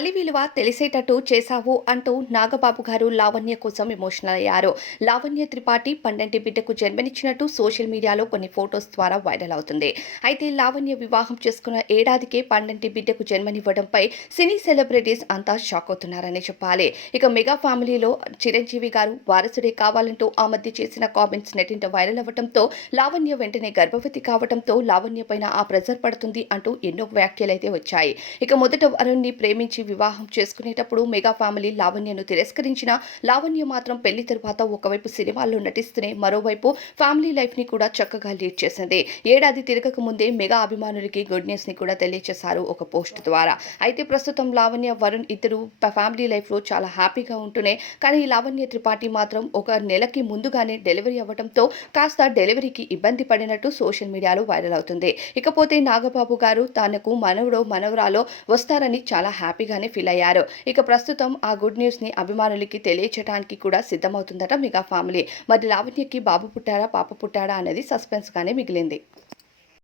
తల్లి విలువ తెలిసేటట్టు చేశావు అంటూ నాగబాబు గారు లావణ్య కోసం ఎమోషనల్ అయ్యారు. లావణ్య త్రిపాఠి పండంటి బిడ్డకు జన్మనిచ్చినట్టు సోషల్ మీడియాలో కొన్ని ఫొటోస్ ద్వారా వైరల్ అవుతుంది. అయితే లావణ్య వివాహం చేసుకున్న ఏడాదికే పండంటి బిడ్డకు జన్మనివ్వడంపై సినీ సెలబ్రిటీస్ అంతా షాక్ అవుతున్నారని చెప్పాలి. ఇక మెగా ఫ్యామిలీలో చిరంజీవి గారు వారసుడే కావాలంటూ ఆ మధ్య చేసిన కామెంట్స్ నెట్టింట వైరల్ అవ్వడంతో లావణ్య వెంటనే గర్భవతి కావడంతో లావణ్య పైన ఆ ప్రెజర్ పడుతుంది అంటూ ఎన్నో వ్యాఖ్యలైతే వచ్చాయి. ఇక మొదట వరుణ్ణి ప్రేమించి వివాహం చేసుకునేటప్పుడు మెగా ఫ్యామిలీ లావణ్యను తిరస్కరించిన లావణ్య మాత్రం పెళ్ళి తరువాత ఒకవైపు సినిమాల్లో నటిస్తూనే మరోవైపు ఫ్యామిలీ లైఫ్ని కూడా చక్కగా లీడ్ చేసింది. ఏడాది తిరగక ముందే మెగా అభిమానులకి గుడ్ న్యూస్ని కూడా తెలియజేశారు ఒక పోస్ట్ ద్వారా. అయితే ప్రస్తుతం లావణ్య వరుణ్ ఇద్దరు ఫ్యామిలీ లైఫ్లో చాలా హ్యాపీగా ఉంటూనే కానీ లావణ్య త్రిపాఠి మాత్రం ఒక నెలకి ముందుగానే డెలివరీ అవ్వడంతో కాస్త డెలివరీకి ఇబ్బంది పడినట్టు సోషల్ మీడియాలో వైరల్ అవుతుంది. ఇకపోతే నాగబాబు గారు తనకు మనవడో మనవరాలో వస్తారని చాలా హ్యాపీగా అని ఫీల్ అయ్యారు. ఇక ప్రస్తుతం ఆ గుడ్ న్యూస్ని అభిమానులకి తెలియచేయడానికి కూడా సిద్ధమవుతుందట మెగా ఫ్యామిలీ. మరి లావణ్యకి బాబు పుట్టారా పాప పుట్టాడా అనేది సస్పెన్స్ గానే మిగిలింది.